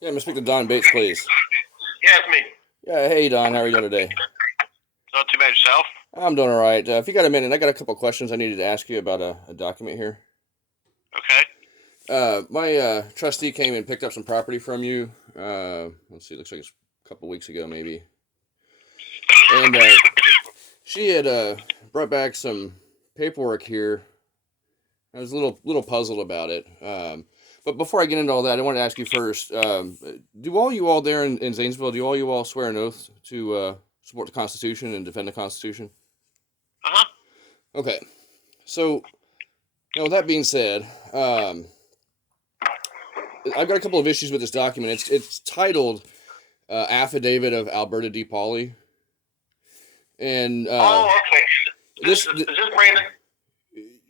Yeah, I'm gonna speak to Don Bates, please. Yeah, it's me. Yeah, hey Don, how are you doing today? Not too bad yourself. I'm doing all right. If you got a minute, I got a couple questions I needed to ask you about a document here. Okay. My trustee came and picked up some property from you. Let's see, looks like it's a couple weeks ago, maybe. And she had brought back some paperwork here. I was a little puzzled about it. But before I get into all that, I want to ask you first: do all you all there in Zanesville, do all you all swear an oath to support the Constitution and defend the Constitution? Uh huh. Okay, so now with that being said, I've got a couple of issues with this document. It's titled "Affidavit of Alberta D. Pauli," and Oh, okay. this Is this Brandon?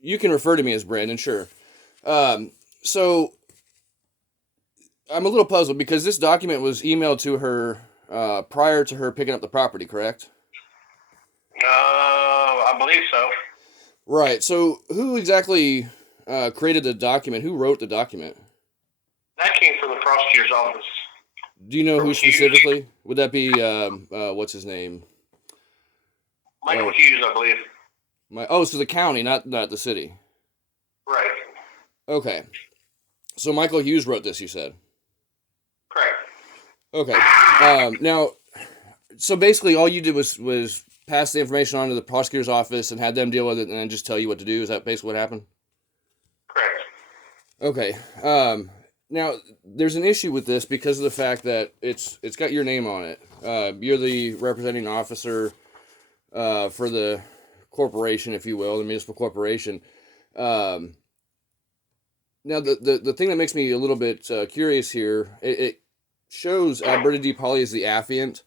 you can refer to me as Brandon, sure. So I'm a little puzzled because this document was emailed to her prior to her picking up the property, correct? I believe so. Right. So who exactly created the document? Who wrote the document? That came from the prosecutor's office. Do you know From who Hughes. specifically? Would that be what's his name? Michael Oh, Hughes, I believe. so the county, not the city. Right. Okay. So Michael Hughes wrote this. You said. Correct. Okay. Now, so basically, all you did was pass the information on to the prosecutor's office and had them deal with it, and then just tell you what to do. Is that basically what happened? Correct. Okay. Now there's an issue with this because of the fact that it's got your name on it. You're the representing officer for the corporation, if you will, the municipal corporation. Um, Now the thing that makes me a little bit curious here, it shows Alberta D. Pauli as the affiant.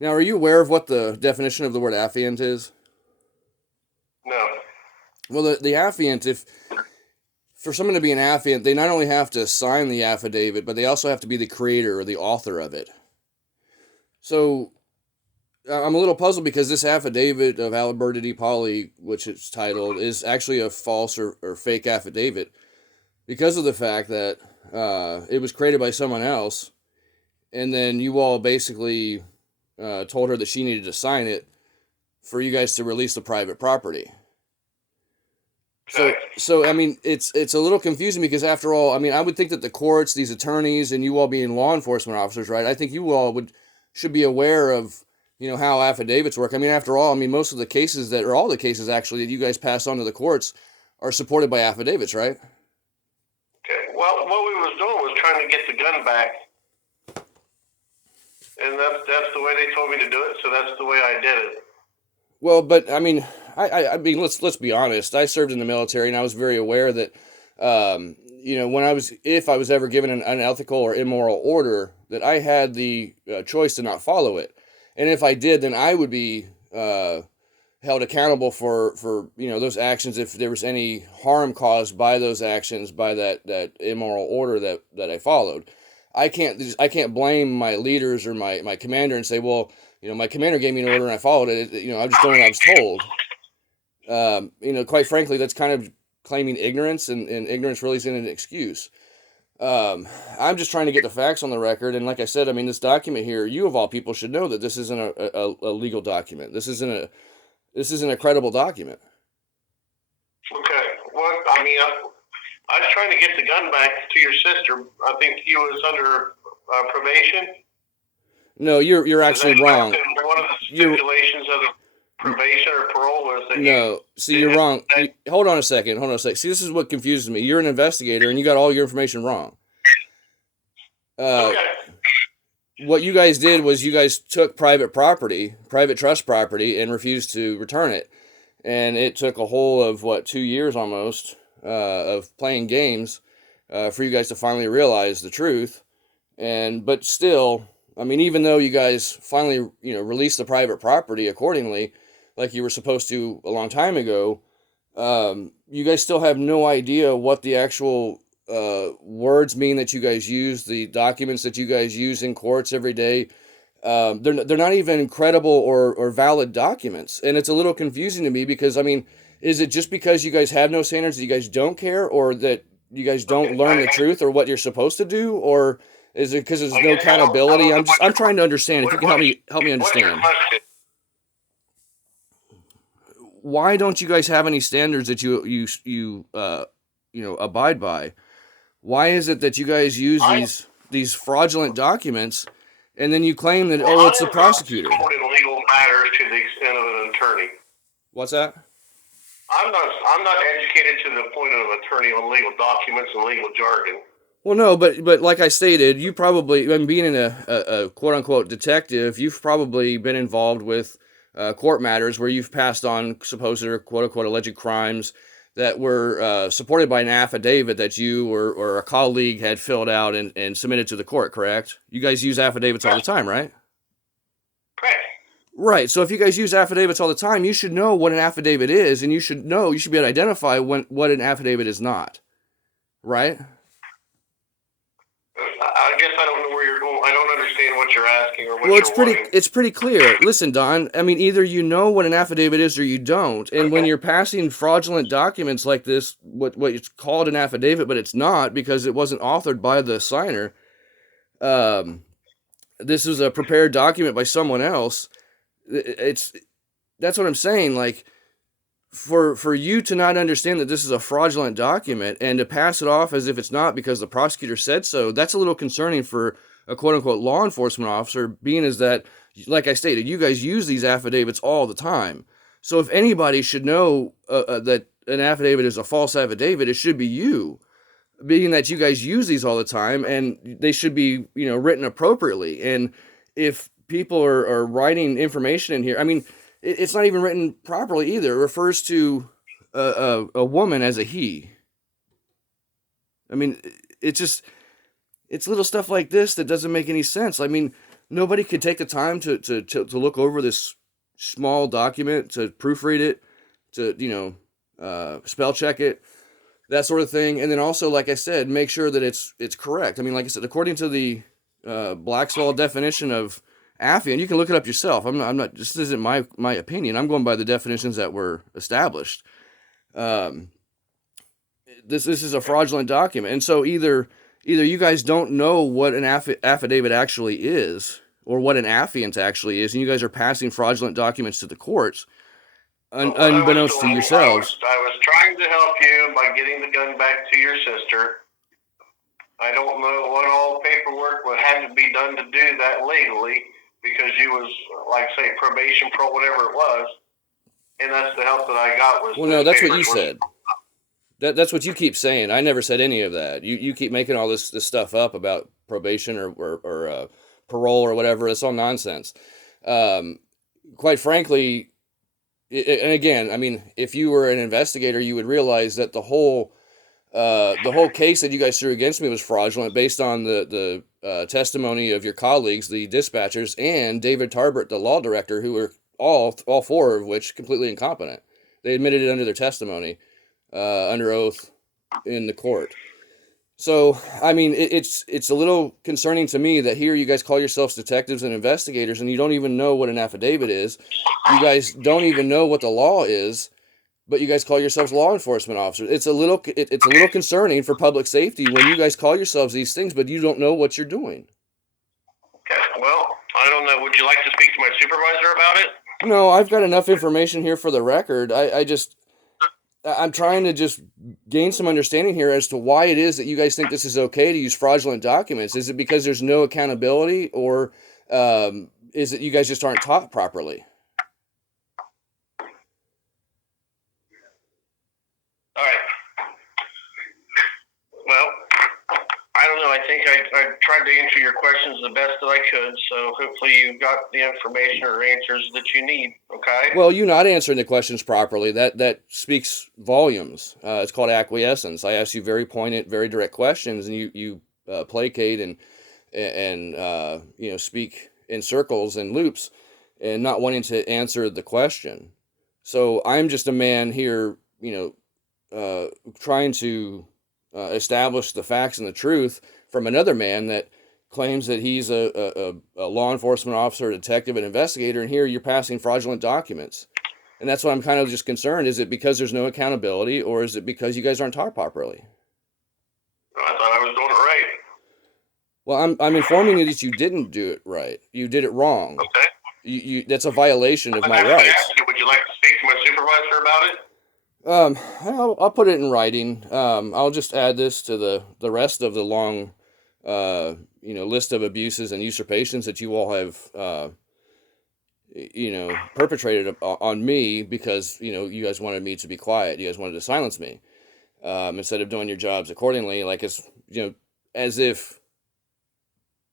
Now, are you aware of what the definition of the word affiant is? No. Well, the affiant, if for someone to be an affiant, they not only have to sign the affidavit, but they also have to be the creator or the author of it. So I'm a little puzzled because this affidavit of Alberta D. Pauli, which it's titled, is actually a false or fake affidavit because of the fact that it was created by someone else, and then you all basically told her that she needed to sign it for you guys to release the private property. Okay. So I mean, it's a little confusing because after all, I mean, I would think that the courts, these attorneys, and you all being law enforcement officers, right? I think you all should be aware of how affidavits work. I mean, after all, I mean, most of the cases that, or all the cases actually that you guys pass on to the courts are supported by affidavits, right? Okay. Well, what we was doing was trying to get the gun back, and that's the way they told me to do it. So that's the way I did it. Well, but I mean, I mean, let's be honest. I served in the military, and I was very aware that, when if I was ever given an unethical or immoral order, that I had the choice to not follow it, and if I did, then I would be held accountable for those actions if there was any harm caused by those actions by that immoral order that I followed. I can't blame my leaders or my commander and say, well, my commander gave me an order and I followed it. I'm just doing what I was told. Quite frankly, that's kind of claiming ignorance, and ignorance really isn't an excuse. I'm just trying to get the facts on the record, and like I said, I mean, this document here, you of all people should know that this isn't a legal document. This isn't a credible document. Okay. Well, I mean, I was trying to get the gun back to your sister. I think he was under probation. No, you're Is that actually correct? wrong. And one of the You're stipulations of the probation or parole was that you no. See, you're didn't. wrong. Hold on a second. Hold on a second. See, this is what confuses me. You're an investigator, and you got all your information wrong. Uh, Okay. what you guys did was you guys took private property, private trust property, and refused to return it. And it took a whole of 2 years almost of playing games for you guys to finally realize the truth. But still, I mean, even though you guys finally released the private property accordingly, like you were supposed to a long time ago, you guys still have no idea what the actual words mean that you guys use, the documents that you guys use in courts every day. They're not even credible or valid documents, and it's a little confusing to me because I mean, is it just because you guys have no standards that you guys don't care, or that you guys don't Okay. learn the truth or what you're supposed to do, or Is it because there's I no guess I accountability? don't know I'm trying to understand. If you can help me what's your understand. question? Why don't you guys have any standards that you abide by? Why is it that you guys use I these fraudulent documents, and then you claim that, Well, oh, I it's the am not prosecutor? schooled in legal matters to the extent of an attorney. What's that? I'm not educated to the point of an attorney on legal documents and legal jargon. Well, no, but like I stated, you probably, when being in a quote unquote detective, you've probably been involved with court matters where you've passed on supposed or quote unquote alleged crimes that were supported by an affidavit that you or a colleague had filled out and submitted to the court, correct? You guys use affidavits all the time, right? Correct. Right. So if you guys use affidavits all the time, you should know what an affidavit is, and you should be able to identify what an affidavit is not, right? I guess I don't know where you're going. I don't understand what you're asking or what Well, you're wanting. it's pretty clear. Listen, Don. I mean, either you know what an affidavit is or you don't. And when you're passing fraudulent documents like this, what it's called an affidavit, but it's not because it wasn't authored by the signer. Um, this is a prepared document by someone else. It's That's what I'm saying. Like, for you to not understand that this is a fraudulent document and to pass it off as if it's not because the prosecutor said so, that's a little concerning for a quote unquote law enforcement officer, being as that, like I stated, you guys use these affidavits all the time. So if anybody should know that an affidavit is a false affidavit, it should be you, being that you guys use these all the time, and they should be, written appropriately. And if people are writing information in here, I mean, it's not even written properly either. It refers to a woman as a he. I mean, it's just, it's little stuff like this that doesn't make any sense. I mean, nobody could take the time to look over this small document, to proofread it, to, spell check it, that sort of thing. And then also, like I said, make sure that it's correct. I mean, like I said, according to the Black's Law definition of AFI, and you can look it up yourself. I'm not. This isn't my opinion. I'm going by the definitions that were established. Um, this is a fraudulent document, and so either you guys don't know what an affidavit actually is, or what an affiant actually is, and you guys are passing fraudulent documents to the courts, unbeknownst to yourselves. I was trying to help you by getting the gun back to your sister. I don't know what all paperwork would have to be done to do that legally, because you was, like, say, probation pro, whatever it was, and that's the help that I got. Was Well, no, that's what you said. That's what you keep saying. I never said any of that. You keep making all this stuff up about probation or parole or whatever. It's all nonsense. Quite frankly, and again, I mean, if you were an investigator, you would realize that the whole case that you guys threw against me was fraudulent, based on the testimony of your colleagues, the dispatchers, and David Tarbert, the law director, who were all four of which completely incompetent. They admitted it under their testimony, under oath in the court. So, I mean, it's a little concerning to me that here you guys call yourselves detectives and investigators, and you don't even know what an affidavit is. You guys don't even know what the law is, but you guys call yourselves law enforcement officers. It's a little concerning for public safety when you guys call yourselves these things, but you don't know what you're doing. Okay, well, I don't know. Would you like to speak to my supervisor about it? No, I've got enough information here for the record. I'm trying to just gain some understanding here as to why it is that you guys think this is okay to use fraudulent documents. Is it because there's no accountability, or is it you guys just aren't taught properly? All right. Well, I don't know. I think I tried to answer your questions the best that I could, so hopefully you got the information or answers that you need, okay? Well, you not answering the questions properly, that speaks volumes. It's called acquiescence. I ask you very poignant, very direct questions, and you placate and speak in circles and loops, and not wanting to answer the question. So I'm just a man here, trying to establish the facts and the truth from another man that claims that he's a law enforcement officer, detective, and investigator, and here you're passing fraudulent documents. And that's why I'm kind of just concerned. Is it because there's no accountability, or is it because you guys aren't taught properly? I thought I was doing it right. Well, I'm informing you that you didn't do it right. You did it wrong. Okay. That's a violation of my That's what I rights. asked you. Would you like to speak to my supervisor about it? I'll put it in writing. I'll just add this to the rest of the long, list of abuses and usurpations that you all have, perpetrated on me because, you guys wanted me to be quiet. You guys wanted to silence me, instead of doing your jobs accordingly. Like it's, as if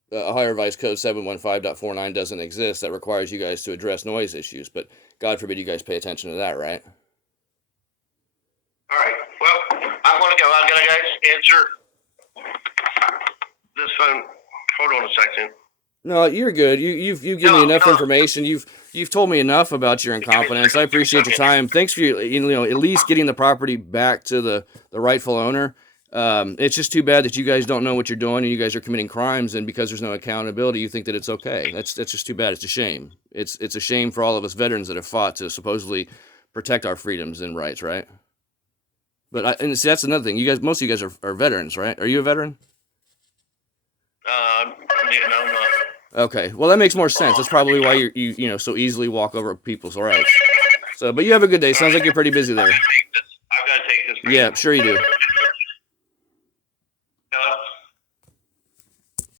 Ohio Revised Code 715.49 doesn't exist that requires you guys to address noise issues. But God forbid you guys pay attention to that, right? All right. Well, I'm going to go. I'm going to guys answer this phone. Hold on a second. No, you're good. You've given me enough information. You've told me enough about your incompetence. I appreciate your time. Thanks for at least getting the property back to the rightful owner. It's just too bad that you guys don't know what you're doing and you guys are committing crimes, and because there's no accountability, you think that it's okay. That's just too bad. It's a shame. It's a shame for all of us veterans that have fought to supposedly protect our freedoms and rights, right? But see, that's another thing. Most of you guys are veterans, right? Are you a veteran? Yeah, no, I'm not. Okay, well that makes more sense. That's probably why you so easily walk over people's rights. So, but you have a good day. Sounds like you're pretty busy there. I've got to take this. Yeah, sure you do.